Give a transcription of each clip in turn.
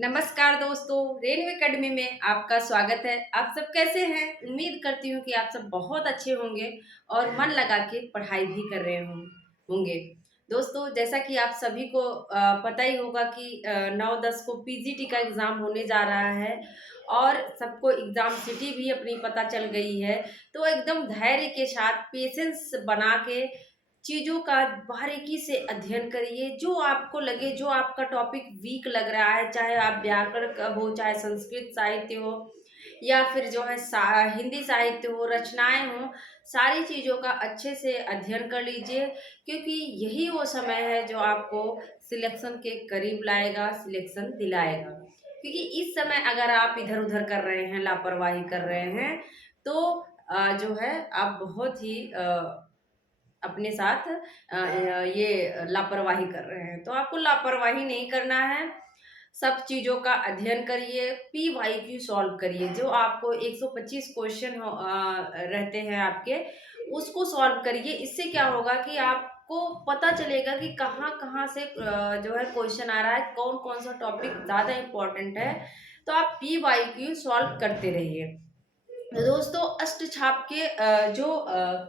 नमस्कार दोस्तों, रेनवे एकेडमी में आपका स्वागत है। आप सब कैसे हैं? उम्मीद करती हूँ कि आप सब बहुत अच्छे होंगे और मन लगा के पढ़ाई भी कर रहे होंगे। दोस्तों, जैसा कि आप सभी को पता ही होगा कि 9-10 को पीजीटी का एग्ज़ाम होने जा रहा है और सबको एग्ज़ाम सिटी भी अपनी पता चल गई है। तो एकदम धैर्य के साथ पेशेंस बना के चीज़ों का बारीकी से अध्ययन करिए। जो आपको लगे, जो आपका टॉपिक वीक लग रहा है, चाहे आप व्याकरण का हो, चाहे संस्कृत साहित्य हो या फिर जो है हिंदी साहित्य हो, रचनाएँ हों, सारी चीज़ों का अच्छे से अध्ययन कर लीजिए, क्योंकि यही वो समय है जो आपको सिलेक्शन के करीब लाएगा, सिलेक्शन दिलाएगा। क्योंकि इस समय अगर आप इधर-उधर कर रहे हैं, लापरवाही कर रहे हैं, तो जो है आप बहुत ही अपने साथ ये लापरवाही कर रहे हैं। तो आपको लापरवाही नहीं करना है। सब चीज़ों का अध्ययन करिए, पीवाईक्यू सॉल्व करिए। जो आपको 125 क्वेश्चन रहते हैं आपके, उसको सॉल्व करिए। इससे क्या होगा कि आपको पता चलेगा कि कहाँ-कहाँ से जो है क्वेश्चन आ रहा है, कौन-कौन सा टॉपिक ज़्यादा इम्पोर्टेंट है। तो आप पीवाईक्यू सॉल्व करते रहिए। तो दोस्तों, अष्टछाप के जो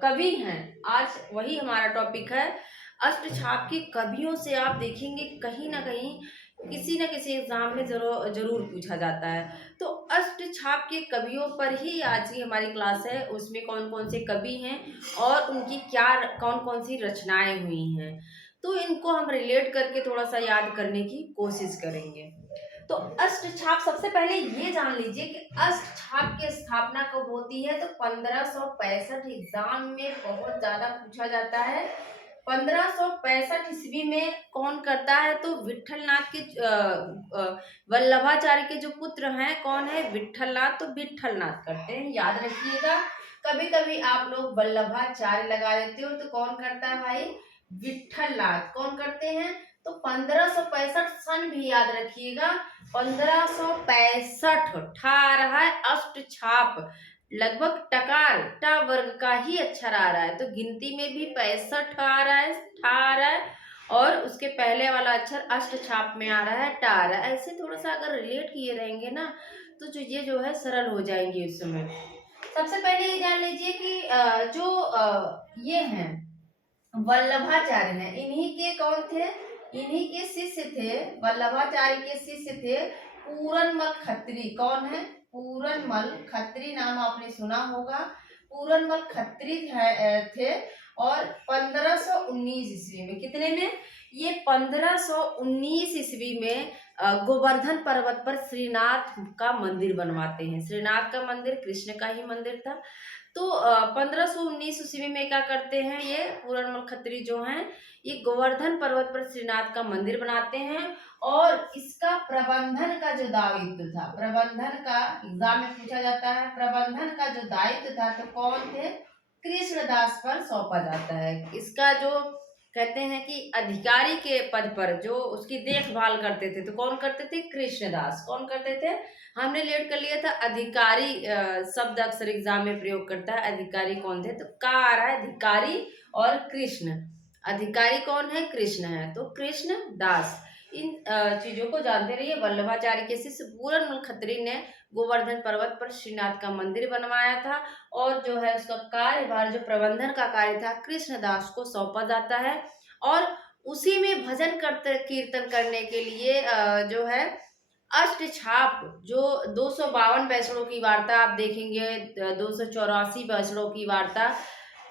कवि हैं, आज वही हमारा टॉपिक है। अष्टछाप के कवियों से आप देखेंगे कहीं ना कहीं किसी न किसी एग्जाम में जरूर जरूर पूछा जाता है। तो अष्टछाप के कवियों पर ही आज की हमारी क्लास है। उसमें कौन कौन से कवि हैं और उनकी क्या कौन कौन सी रचनाएं हुई हैं, तो इनको हम रिलेट करके थोड़ा सा याद करने की कोशिश करेंगे। तो अष्टछाप, सबसे पहले ये जान लीजिए कि अष्टछाप की स्थापना कब होती है। तो 1565 एग्जाम में बहुत ज्यादा पूछा जाता है। 1565 ईस्वी में कौन करता है? तो विठलनाथ के वल्लभाचार्य के जो पुत्र हैं, कौन है? विठलनाथ। तो विठलनाथ करते हैं, याद रखिएगा। कभी कभी आप लोग वल्लभाचार्य लगा देते हो, तो कौन करता है भाई? विठलनाथ। कौन करते हैं? तो 1565 सन भी याद रखिएगा। 1565 ठा रहा है अष्टछाप, लगभग टकार टा वर्ग का ही अक्षर आ रहा है, तो गिनती में भी 65 आ रहा है, ठा आ रहा है, और उसके पहले वाला अक्षर अष्टछाप में आ रहा है, टा आ रहा है। ऐसे थोड़ा सा अगर रिलेट किए रहेंगे ना, तो चीजें जो है सरल हो जाएंगी उस समय। सबसे पहले ये जान लीजिए कि जो ये हैं वल्लभाचार्य हैं, इन्हीं के कौन थे? इन्हीं के शिष्य थे, वल्लभाचार्य के शिष्य थे पूरनमल खत्री। कौन है? पूरनमल खत्री, नाम आपने सुना होगा। पूरनमल खत्री थे। और 1519 ईस्वी में, कितने में? ये 1519 ईस्वी में गोवर्धन पर्वत पर श्रीनाथ का मंदिर बनवाते हैं। श्रीनाथ का मंदिर कृष्ण का ही मंदिर था। तो 1519 ईस्वी में क्या करते हैं ये पूरनमल खत्री जो हैं, ये गोवर्धन पर्वत पर श्रीनाथ का मंदिर बनाते हैं। और इसका प्रबंधन का जो दायित्व था, प्रबंधन का एग्जाम में पूछा जाता है, प्रबंधन का जो दायित्व था, तो कौन थे? कृष्णदास पर सौंपा जाता है। इसका जो कहते हैं कि अधिकारी के पद पर जो उसकी देखभाल करते थे, तो कौन करते थे? कृष्णदास। कौन करते थे? हमने लेट कर लिया था अधिकारी। शब्द अक्सर एग्जाम में प्रयोग करता है। अधिकारी कौन थे? तो का आ रहा है अधिकारी और कृष्ण। अधिकारी कौन है? कृष्ण है, तो कृष्ण दास। इन चीजों को जानते रहिए। वल्लभाचार्य के शिष्य पूरनमल खत्री ने गोवर्धन पर्वत पर श्रीनाथ का मंदिर बनवाया था, और जो है उसका कार्यभार, जो प्रबंधन का कार्य था, कृष्णदास को सौंपा जाता है। और उसी में भजन करते कीर्तन करने के लिए जो है अष्टछाप, जो 252 बैसड़ों की वार्ता आप देखेंगे, 284 बैसड़ों की वार्ता,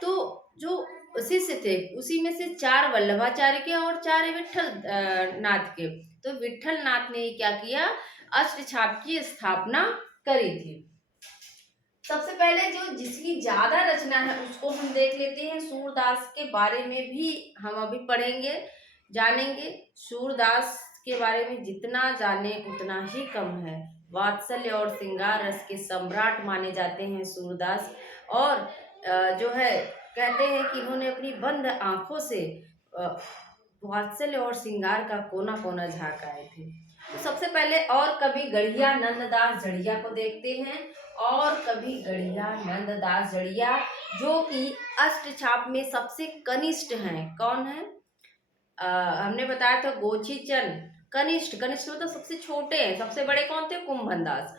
तो जो शिष्य थे उसी में से 4 वल्लभाचार्य के और 4 विठल नाथ के। तो विठल नाथ ने क्या किया? अष्टछाप की स्थापना करी थी। सबसे पहले जो जिसकी ज्यादा रचना है उसको हम देख लेते हैं। सूरदास के बारे में भी हम अभी पढ़ेंगे, जानेंगे। सूरदास के बारे में जितना जाने उतना ही कम है। वात्सल्य और श्रृंगार रस के सम्राट माने जाते हैं सूरदास। और जो है कहते हैं कि इन्होंने अपनी बंद आंखों से अ, वात्सल्य और श्रृंगार का कोना कोना झांक आए थे। तो सबसे पहले और कवि गढ़िया नंददास जड़िया को देखते हैं। और कवि गढ़िया नंददास जड़िया, जो कि अष्टछाप में सबसे कनिष्ठ हैं। कौन है? हमने बताया था गोची चंद कनिष्ठ, कनिष्ठ मतलब सबसे छोटे हैं, सबसे बड़े कौन थे? कुंभन दास।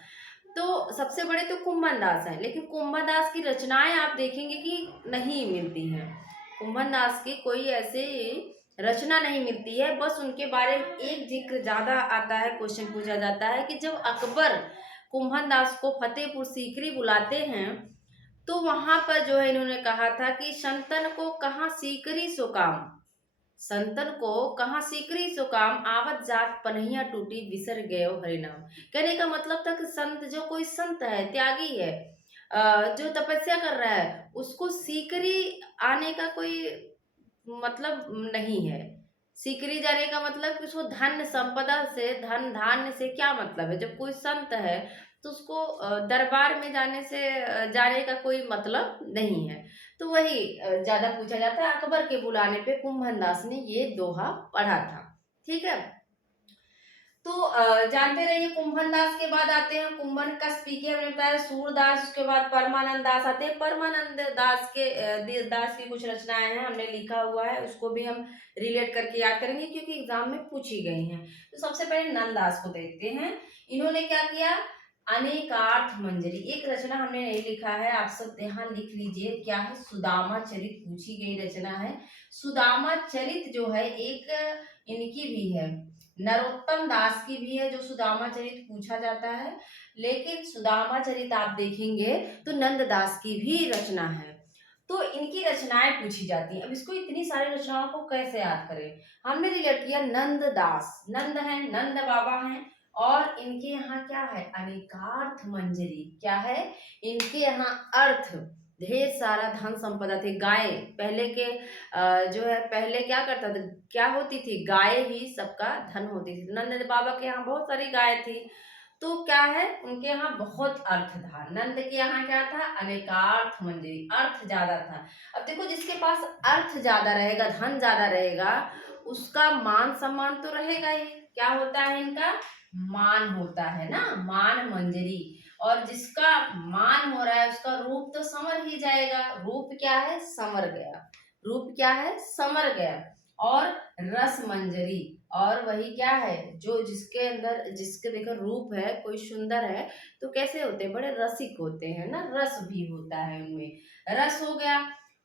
तो सबसे बड़े तो कुंभन दास हैं, लेकिन कुंभन दास की रचनाएं आप देखेंगे कि नहीं मिलती हैं। कुंभन दास की कोई ऐसी रचना नहीं मिलती है, बस उनके बारे में एक जिक्र ज्यादा आता है, क्वेश्चन पूछा जाता है कि जब अकबर कुंभन दास को फतेहपुर सीकरी बुलाते हैं, तो वहां पर जो है इन्होंने कहा था कि संतन को कहाँ सीकरी सो काम, संतन को कहाँ सीकरी सो काम, आवत जात पनहिया टूटी बिसर गयो हरिनाम। कहने का मतलब था कि संत, जो कोई संत है, त्यागी है, जो तपस्या कर रहा है, उसको सीकरी आने का कोई मतलब नहीं है। सीकरी जाने का मतलब कि उसको धन संपदा से, धन धान्य से क्या मतलब है। जब कोई संत है तो उसको दरबार में जाने से जाने का कोई मतलब नहीं है। तो वही ज्यादा पूछा जाता है। अकबर के बुलाने पे कुंभन दास ने ये दोहा पढ़ा था। ठीक है। तो जानते रहिए, कुंभन दास के बाद आते हैं कुंभन कस्बी के, हमने बताया सूरदास, उसके बाद परमानंद दास आते हैं। परमानंद दास के दास की कुछ रचनाएं हैं, हमने लिखा हुआ है, उसको भी हम रिलेट करके याद करेंगे क्योंकि एग्जाम में पूछी गई हैं। तो सबसे पहले नंददास को देखते हैं। इन्होंने क्या किया? अनेकार्थ मंजरी, एक रचना हमने नहीं लिखा है, आप सब यहाँ लिख लीजिए। क्या है? सुदामा चरित पूछी गई रचना है। सुदामा चरित जो है एक इनकी भी है, नरोत्तम दास की भी है, जो सुदामा चरित पूछा जाता है। लेकिन सुदामा चरित आप देखेंगे तो नंद दास की भी रचना है। तो इनकी रचनाएं पूछी जाती हैं। अब इसको इतनी सारी रचनाओं को कैसे याद करें? हमने रिलेट किया नंद दास, नंद है, नंद बाबा हैं, और इनके यहाँ क्या है? अनेकार्थ मंजरी। क्या है? इनके यहाँ अर्थ, ढेर सारा धन संपदा थे। गाय पहले के जो है, पहले क्या करता था, क्या होती थी? गाय ही सबका धन होती थी। नंद बाबा के यहाँ बहुत सारी गाय थी। तो क्या है? उनके यहाँ बहुत अर्थ था। नंद के यहाँ क्या था? अनेकार्थ मंजरी, अर्थ ज्यादा था। अब देखो, जिसके पास अर्थ ज्यादा रहेगा, धन ज्यादा रहेगा, उसका मान सम्मान तो रहेगा ही। क्या होता है इनका? मान होता है ना, मान मंजरी। और जिसका मान हो रहा है उसका रूप तो समर ही जाएगा। रूप क्या है? समर गया। रूप क्या है? समर गया। और रस मंजरी, और वही क्या है? जो जिसके अंदर, जिसके देखो रूप है, कोई सुंदर है, तो कैसे होते हैं? बड़े रसिक होते हैं ना, रस भी होता है उनमें, रस हो गया।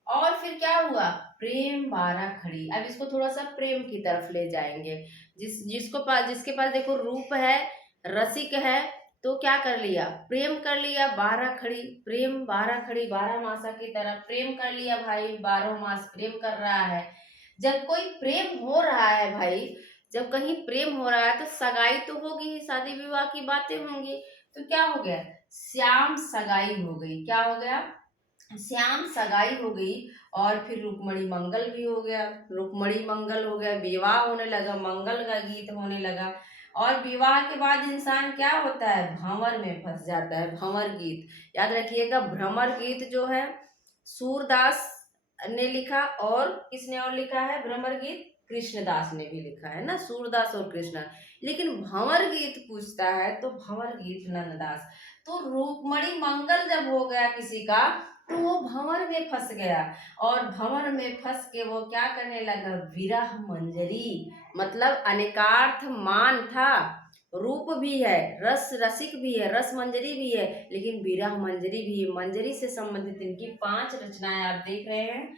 और फिर क्या हुआ? प्रेम बारा खड़ी। अब इसको थोड़ा सा प्रेम की तरफ ले जाएंगे। जिसके पास देखो रूप है, रसिक है, तो क्या कर लिया? प्रेम कर लिया। बारह खड़ी, प्रेम बारह खड़ी, बारह मासा की तरह प्रेम कर लिया भाई, बारह मास प्रेम कर रहा है। जब कोई प्रेम हो रहा है भाई, जब कहीं प्रेम हो रहा है तो सगाई तो होगी ही, शादी विवाह की बातें होंगी। तो क्या हो गया? श्याम सगाई हो गई। क्या हो गया? श्याम सगाई हो गई। और फिर रुक्मणी मंगल भी हो गया। रुक्मणी मंगल हो गया, विवाह होने लगा, मंगल का गीत होने लगा। और विवाह के बाद इंसान क्या होता है? भंवर में फंस जाता है। भंवर गीत याद रखिएगा। भ्रमर गीत जो है सूरदास ने लिखा, और किसने और लिखा है भ्रमर गीत? कृष्णदास ने भी लिखा है ना, सूरदास और कृष्ण। लेकिन भंवर गीत पूछता है तो भंवर गीत नंददास। तो रुक्मणी मंगल जब हो गया किसी का, तो वो भंवर में फंस गया। और भंवर में फंस के वो क्या करने लगा? विरह मंजरी, मतलब अनेकार्थ मान था, रूप भी है, रस रसिक भी है, रस मंजरी भी है, लेकिन विरह मंजरी भी है। मंजरी से संबंधित इनकी 5 रचनाएं आप देख रहे हैं।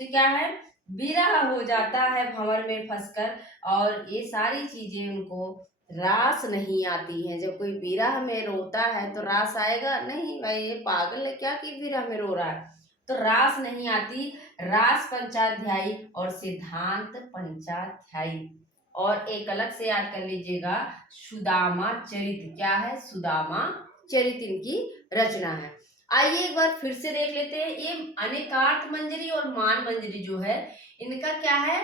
तो क्या है? विरह हो जाता है भंवर में फंसकर। और ये सारी चीजें उनको रास नहीं आती है। जब कोई विरह में रोता है तो रास आएगा नहीं। भाई ये पागल है क्या कि विरह में रो रहा है? तो रास नहीं आती। रास पंचाध्यायी और सिद्धांत पंचाध्यायी। और एक अलग से याद कर लीजिएगा, सुदामा चरित। क्या है? सुदामा चरित इनकी रचना है। आइए एक बार फिर से देख लेते हैं। ये अनेकार्थ मंजरी और मान मंजरी जो है, इनका क्या है?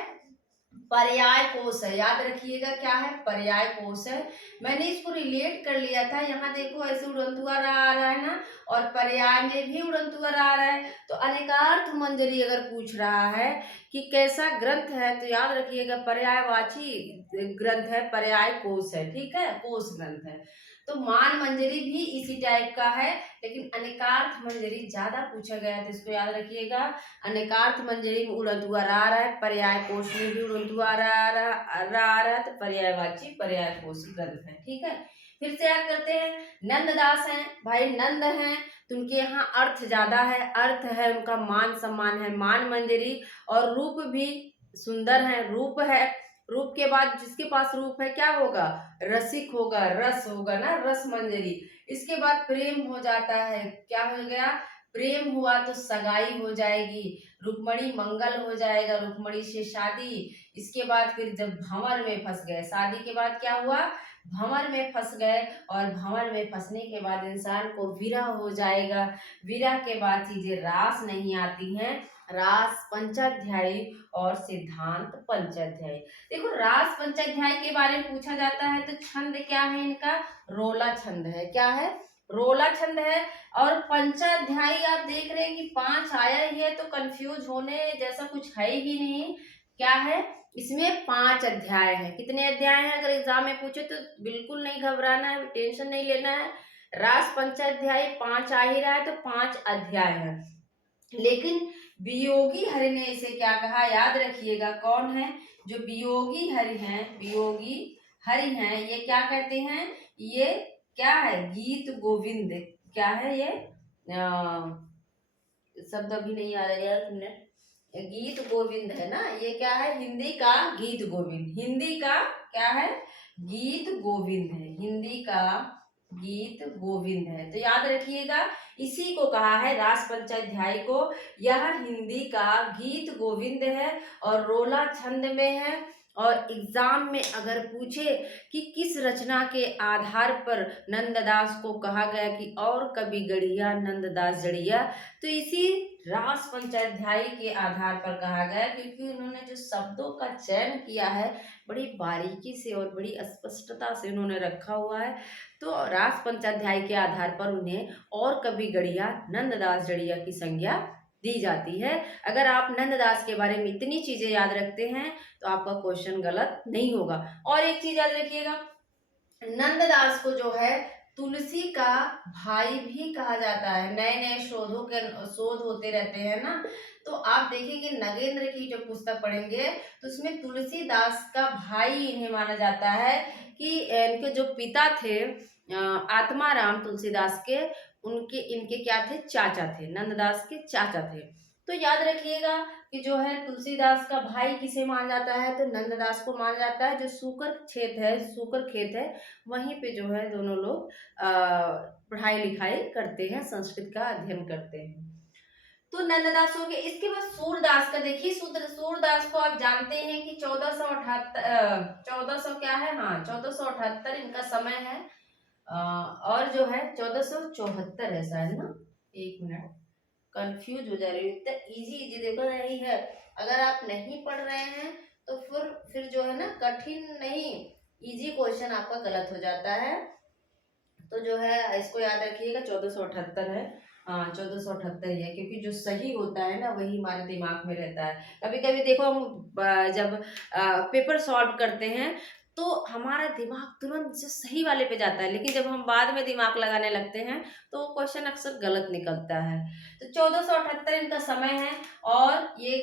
पर्याय कोश है। याद रखिएगा क्या है? पर्याय कोश है। मैंने इसको रिलेट कर लिया था। यहाँ देखो ऐसे उड़नतुआ आ रहा है ना, और पर्याय में भी उड़नतुआ आ रहा है। तो अनेकार्थ मंजरी अगर पूछ रहा है कि कैसा ग्रंथ है, तो याद रखिएगा पर्यायवाची ग्रंथ है, पर्याय कोश है, ठीक है, कोश ग्रंथ है। तो मान मंजरी भी इसी टाइप का है, लेकिन अनेकार्थ मंजरी ज्यादा पूछा गया है, तो इसको याद रखिएगा। अनेकार्थ मंजरी में उड़ंत हुआ रा रहा है, पर्याय कोश में भी उड़ंत हुआ रा रहा है, तो पर्यायवाची पर्याय कोश ग्रंथ है, ठीक है। फिर से याद करते हैं, नंददास हैं भाई, नंद हैं, तो उनके यहाँ अर्थ ज्यादा है, अर्थ है उनका, मान सम्मान है, मान मंजरी, और रूप भी सुंदर है, रूप है। रूप के बाद जिसके पास रूप है क्या होगा, रसिक होगा, रस होगा ना, रस मंजरी। इसके बाद प्रेम हो जाता है, क्या हो गया, प्रेम हुआ तो सगाई हो जाएगी, रुक्मणी मंगल हो जाएगा, रुक्मणी से शादी। इसके बाद फिर जब भंवर में फंस गए, शादी के बाद क्या हुआ, भंवर में फंस गए, और भंवर में फंसने के बाद इंसान को विरह हो जाएगा। विरह के बाद चीजें रास नहीं आती हैं, रास पंचाध्यायी और सिद्धांत पंचाध्यायी। देखो रास पंचाध्याय के बारे में पूछा जाता है, तो छंद क्या है इनका, रोला छंद है, क्या है, रोला छंद है। और पंचाध्यायी आप देख रहे हैं कि 5 आया ही है, तो कंफ्यूज होने जैसा कुछ है ही नहीं। क्या है, इसमें 5 अध्याय हैं। कितने अध्याय हैं, अगर एग्जाम में पूछे तो बिल्कुल नहीं घबराना है, टेंशन नहीं लेना है। रास पंचाध्यायी 5 आ ही रहा है, तो 5 अध्याय है। लेकिन वियोगी हरि ने इसे क्या कहा, याद रखिएगा, कौन है, जो वियोगी हरि हैं, वियोगी हरि हैं, ये क्या कहते हैं, ये क्या है, गीत गोविंद, क्या है ये, शब्द अभी नहीं आ रहा यार, तुमने, गीत गोविंद है ना, ये क्या है, हिंदी का गीत गोविंद, हिंदी का क्या है, गीत गोविंद है, हिंदी का गीत गोविंद है। तो याद रखिएगा, इसी को कहा है रास पंचाध्याय को, यह हिंदी का गीत गोविंद है और रोला छंद में है। और एग्जाम में अगर पूछे कि किस रचना के आधार पर नंददास को कहा गया कि और कभी गढ़िया नंददास जड़िया, तो इसी रास पंचाध्यायी के आधार पर कहा गया, क्योंकि उन्होंने जो शब्दों का चयन किया है बड़ी बारीकी से और बड़ी स्पष्टता से उन्होंने रखा हुआ है। तो रास पंचाध्याय के आधार पर उन्हें और कभी गढ़िया नंददास जड़िया की संज्ञा दी जाती है। अगर आप नंददास के बारे में इतनी चीजें याद रखते हैं तो आपका क्वेश्चन गलत नहीं होगा। और एक चीज याद रखिएगा, नंददास को जो है तुलसी का भाई भी कहा जाता है। नए नए शोध होते रहते हैं ना, तो आप देखेंगे नगेंद्र की जब पुस्तक पढ़ेंगे तो उसमें तुलसीदास का भाई इन्हें माना जाता है, कि इनके जो पिता थे आत्माराम तुलसीदास के, उनके इनके क्या थे, चाचा थे, नंददास के चाचा थे। तो याद रखिएगा कि जो है तुलसीदास का भाई किसे माना जाता है, तो नंददास को माना जाता है। जो सूकर क्षेत्र है, सूकर खेत है, वहीं पे जो है दोनों लोग पढ़ाई लिखाई करते हैं, संस्कृत का अध्ययन करते हैं। तो नंददास हो गए। इसके बाद सूरदास का देखिए, सूरदास को आप जानते हैं कि 1478 क्या है, हाँ 1478 इनका समय है, और जो है 1474 है शायद ना, एक मिनट कंफ्यूज हो जा रही हूँ, इतना इजी इजी देखो यही है। अगर आप नहीं पढ़ रहे हैं तो फिर जो है ना, कठिन नहीं, इजी क्वेश्चन आपका गलत हो जाता है। तो जो है इसको याद रखिएगा, 1478 है, हाँ 1478 ही है, क्योंकि जो सही होता है ना वही हमारे दिमाग में रहता है। कभी कभी देखो हम जब पेपर सॉल्व करते हैं तो हमारा दिमाग तुरंत से सही वाले पे जाता है, लेकिन जब हम बाद में दिमाग लगाने लगते हैं तो क्वेश्चन अक्सर गलत निकलता है। तो 1478 इनका समय है, और ये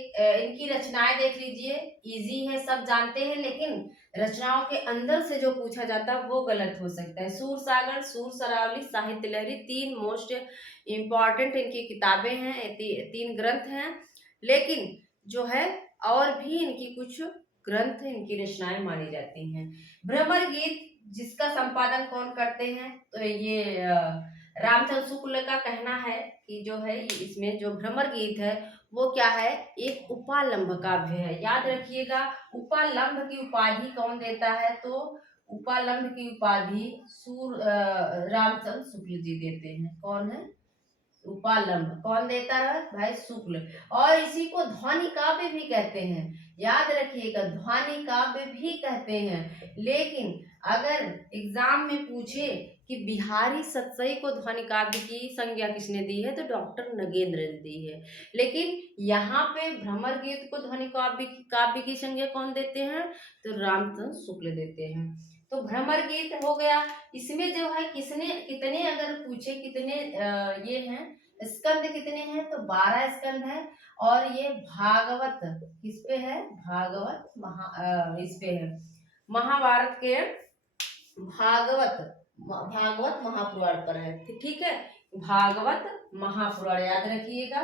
इनकी रचनाएं देख लीजिए, इजी है, सब जानते हैं, लेकिन रचनाओं के अंदर से जो पूछा जाता है वो गलत हो सकता है। सूर सागर, सूर सरावली, साहित्य लहरी, 3 मोस्ट इम्पॉर्टेंट इनकी किताबें हैं, 3 ग्रंथ हैं। लेकिन जो है और भी इनकी कुछ ग्रंथ, इनकी रचनाएं मानी जाती हैं। भ्रमर गीत जिसका संपादन कौन करते हैं, तो ये रामचंद्र शुक्ल का कहना है कि जो है इसमें जो भ्रमर गीत है वो क्या है, एक उपालंब काव्य है। याद रखिएगा, उपालंब की उपाधि कौन देता है, तो उपालंब की उपाधि रामचंद्र शुक्ल जी देते हैं। कौन है, उपालंब कौन देता है, भाई शुक्ल। और इसी को ध्वनि काव्य भी कहते हैं, याद रखिएगा, ध्वनि काव्य भी कहते हैं। लेकिन अगर एग्जाम में पूछे कि बिहारी सतसई को ध्वनि काव्य की संज्ञा किसने दी है, तो डॉक्टर नगेंद्र ने दी है। लेकिन यहाँ पे भ्रमर गीत को ध्वनि काव्य काव्य की संज्ञा कौन देते हैं, तो रामचंद्र शुक्ल देते हैं। तो भ्रमर गीत हो गया। इसमें जो है किसने कितने, अगर पूछे कितने ये हैं स्कंद कितने हैं, तो 12 स्कंद है। और ये भागवत किस पे है, भागवत इस पे है, महाभारत के भागवत भागवत महापुराण पर है। ठीक है, भागवत महापुराण याद रखिएगा।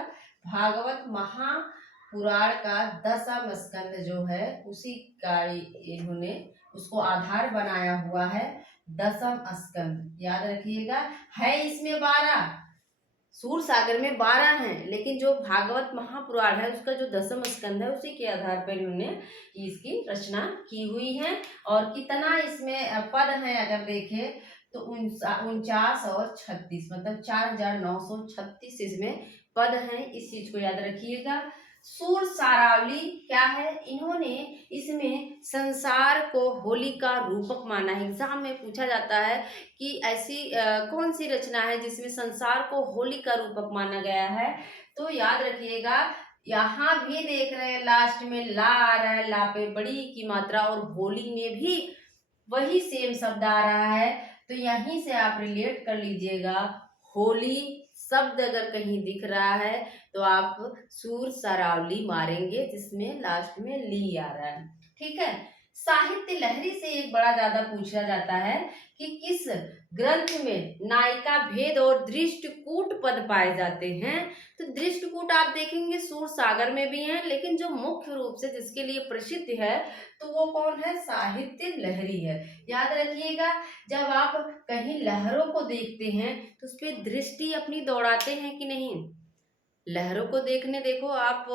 भागवत महापुराण का 10वां स्कंद जो है उसी का इन्होंने उसको आधार बनाया हुआ है। 10वां स्कंद याद रखिएगा। है इसमें 12, सूर सागर में 12 हैं, लेकिन जो भागवत महापुराण है उसका जो 10वां स्कंद है उसी के आधार पर इन्होंने इसकी रचना की हुई है। और कितना इसमें पद है अगर देखें तो 49 और 36, मतलब 4936 इसमें पद हैं। इस चीज को याद रखिएगा। सूर सारावली क्या है, इन्होंने इसमें संसार को होली का रूपक माना है। एग्जाम में पूछा जाता है कि ऐसी कौन सी रचना है जिसमें संसार को होली का रूपक माना गया है, तो याद रखिएगा। यहाँ भी देख रहे हैं लास्ट में ला आ रहा है, ला पे बड़ी की मात्रा, और होली में भी वही सेम शब्द आ रहा है। तो यहीं से आप रिलेट कर लीजिएगा। होली शब्द अगर कहीं दिख रहा है तो आप सूर सरावली मारेंगे जिसमें लास्ट में ली आ रहा है। ठीक है। साहित्य लहरी से एक बड़ा ज्यादा पूछा जाता है कि किस ग्रंथ में नायिका भेद और दृष्टकूट पद पाए जाते हैं। तो दृष्टकूट आप देखेंगे सूर सागर में भी हैं, लेकिन जो मुख्य रूप से जिसके लिए प्रसिद्ध है तो वो कौन है, साहित्य लहरी है। याद रखिएगा, जब आप कहीं लहरों को देखते हैं तो उस पर दृष्टि अपनी दौड़ाते हैं कि नहीं। लहरों को देखने, देखो आप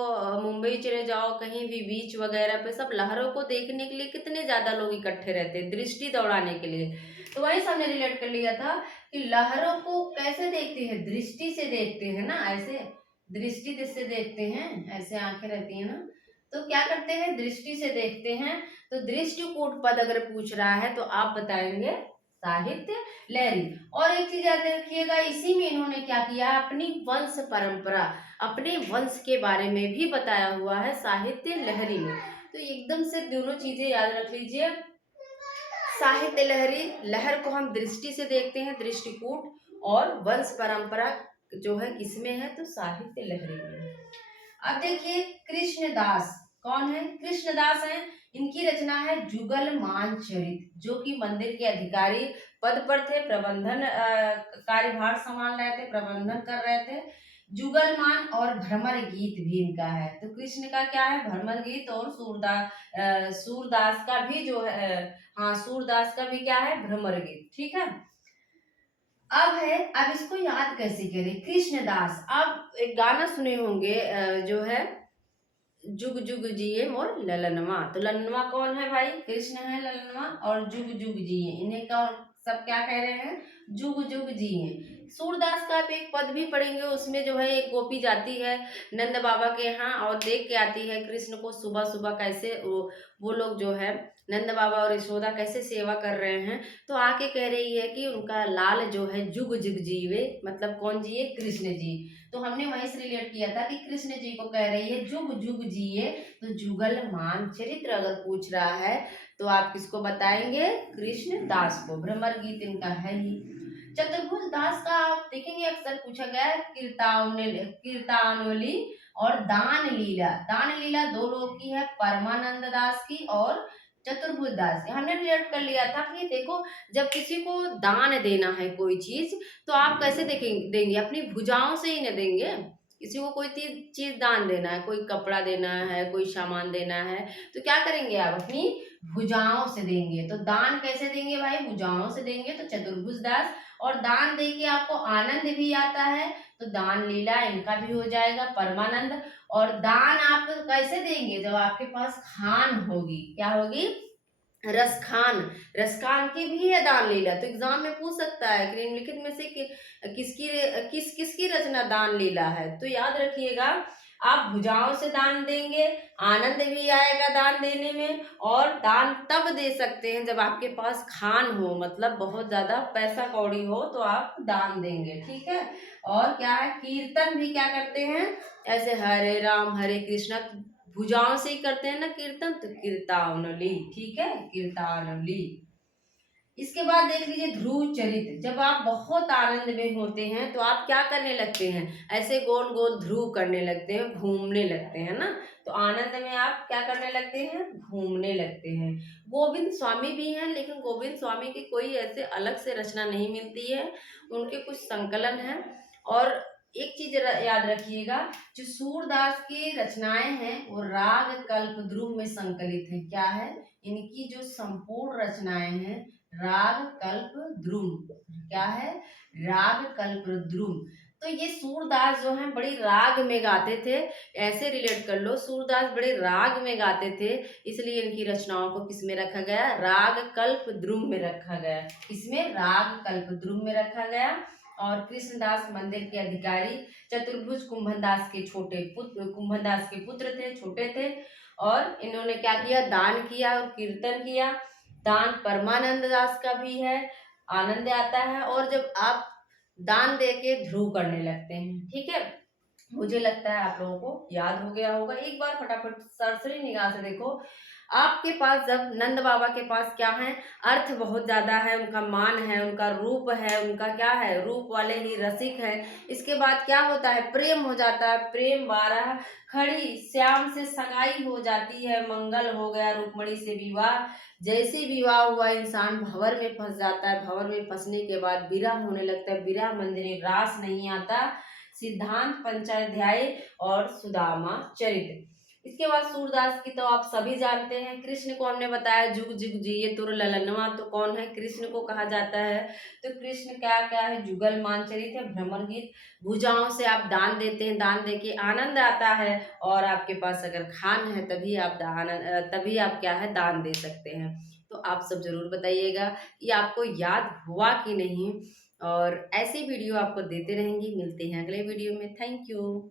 मुंबई चले जाओ कहीं भी बीच वगैरह पे, सब लहरों को देखने के लिए कितने ज्यादा लोग इकट्ठे रहते हैं दृष्टि दौड़ाने के लिए। तो वही हमने रिलेट कर लिया था कि लहरों को कैसे देखते हैं, दृष्टि से देखते हैं ना, ऐसे दृष्टि से देखते हैं, ऐसे आंखें रहती है ना, तो क्या करते हैं, दृष्टि से देखते हैं। तो दृष्टिकूट पद अगर पूछ रहा है तो आप बताएंगे साहित्य लहरी। और एक चीज याद रखिएगा, इसी में इन्होंने क्या किया है, अपनी वंश परंपरा, अपने वंश के बारे में भी बताया हुआ है साहित्य लहरी में। तो एकदम से दोनों चीजें याद रख लीजिए। साहित्य लहरी, लहर को हम दृष्टि से देखते हैं दृष्टिकूट, और वंश परंपरा जो है किसमें है, तो साहित्य लहरी में। अब देखिए कृष्णदास कौन है, कृष्णदास है, इनकी रचना है जुगलमान चरित, जो कि मंदिर के अधिकारी पद पर थे, प्रबंधन कार्यभार संभाल रहे थे, प्रबंधन कर रहे थे। जुगलमान और भ्रमर गीत भी इनका है। तो कृष्ण का क्या है, भ्रमर गीत, और सूरदास का भी जो है, हाँ सूरदास का भी क्या है, भ्रमर गीत। ठीक है। अब है, अब इसको याद कैसे करें, कृष्णदास। अब एक गाना सुने होंगे जो है जुग जुग जिए मोर ललनवा। तो ललनवा कौन है भाई, कृष्ण है ललनवा, और जुग जुग जिए इन्हें कौन सब क्या कह रहे हैं, जुग जुग जिए। सूरदास का आप एक पद भी पढ़ेंगे, उसमें जो है एक गोपी जाती है नंद बाबा के यहाँ और देख के आती है कृष्ण को सुबह सुबह कैसे वो लोग जो है नंद बाबा और यशोदा कैसे सेवा कर रहे हैं। तो आके कह रही है कि उनका लाल जो है जुग जुग जीवे, मतलब कौन जिए, कृष्ण जी। तो हमने वहीं से रिलेट किया था कि कृष्ण जी को कह रही है जुग जुग जिए। तो जुगल मान चरित्र अगर पूछ रहा है तो आप किसको बताएंगे, कृष्ण दास को। भ्रमर गीत इनका है ही। चतुर्भुज दास का आप देखेंगे अक्सर पूछा गया है, कीर्तानवली और दान लीला। दान लीला दो लोग की है, परमानंद दास की और चतुर्भुज दास की। हमने रिलेट कर लिया था कि देखो जब किसी को दान देना है कोई चीज, तो आप कैसे देंगे, अपनी भुजाओं से ही न देंगे। किसी को कोई चीज दान देना है, कोई कपड़ा देना है, कोई सामान देना है, तो क्या करेंगे आप, अपनी भुजाओं से देंगे। तो दान कैसे देंगे भाई, भुजाओं से देंगे। तो चतुर्भुज दास, और दान दे के आपको आनंद भी आता है, तो दान लीला इनका भी हो जाएगा, परमानंद। और दान आप कैसे देंगे, जब आपके पास खान होगी, क्या होगी, रसखान। रसखान की भी है दान लीला। तो एग्जाम में पूछ सकता है कि निम्नलिखित में से किसकी रचना दान लीला है। तो याद रखिएगा, आप भुजाओं से दान देंगे, आनंद भी आएगा दान देने में। और दान तब दे सकते हैं जब आपके पास खान हो, मतलब बहुत ज्यादा पैसा कौड़ी हो तो आप दान देंगे, ठीक है। और क्या है, कीर्तन भी क्या करते हैं, ऐसे हरे राम हरे कृष्णा भुजाओं से ही करते हैं ना कीर्तन, तो कीर्तावली, ठीक है, कीर्तावली। इसके बाद देख लीजिए ध्रुव चरित। जब आप बहुत आनंद में होते हैं तो आप क्या करने लगते हैं, ऐसे गोल गोल ध्रुव करने लगते हैं, घूमने लगते हैं ना। तो आनंद में आप क्या करने लगते हैं, घूमने लगते हैं। गोविंद स्वामी भी हैं, लेकिन गोविंद स्वामी की कोई ऐसे अलग से रचना नहीं मिलती है, उनके कुछ संकलन हैं। और एक चीज याद रखिएगा, जो सूरदास की रचनाएं हैं वो राग कल्प ध्रुव में संकलित है। क्या है, इनकी जो संपूर्ण रचनाएं हैं राग कल्प ध्रुव, क्या है, राग कल्प ध्रुव। तो ये सूरदास जो है बड़ी राग में गाते थे, ऐसे रिलेट कर लो, सूरदास बड़े राग में गाते थे, इसलिए इनकी रचनाओं को किस में रखा गया, राग कल्प ध्रुव में रखा गया। इसमें राग कल्प ध्रुव में रखा गया। और कृष्णदास मंदिर के अधिकारी चतुर्भुज कुंभनदास के छोटे पुत्र, कुंभनदास के पुत्र थे, छोटे थे। और इन्होंने क्या किया, दान किया और कीर्तन किया। दान परमानंद दास का भी है, आनंद आता है। और जब आप दान दे के ध्रुव करने लगते हैं, ठीक है। मुझे लगता है आप लोगों को याद हो गया होगा, एक बार फटाफट सरसरी निगाह से देखो। आपके पास जब नंद बाबा के पास क्या है, अर्थ बहुत ज्यादा है, उनका मान है, उनका रूप है, उनका क्या है, रूप वाले ही रसिक है। इसके बाद क्या होता है, प्रेम हो जाता है, प्रेम 12 खड़ी श्याम से सगाई हो जाती है, मंगल हो गया, रुक्मणी से विवाह। जैसे विवाह हुआ इंसान भंवर में फंस जाता है, भंवर में फंसने के बाद विरह होने लगता है, विरह मंदिर रास नहीं आता। सिद्धांत पंचाध्याय और सुदामा चरित। इसके बाद सूरदास की तो आप सभी जानते हैं। कृष्ण को हमने बताया, जुग जुग जिये तुर ललनवा, तो कौन है, कृष्ण को कहा जाता है। तो कृष्ण क्या क्या है, जुगल मान चरित है, भ्रमर गीत। भुजाओं से आप दान देते हैं, दान देके आनंद आता है। और आपके पास अगर खान है तभी आप तभी आप क्या है, दान दे सकते हैं। तो आप सब जरूर बताइएगा कि आपको याद हुआ कि नहीं। और ऐसी वीडियो आपको देते रहेंगे, मिलते हैं अगले वीडियो में। Thank you.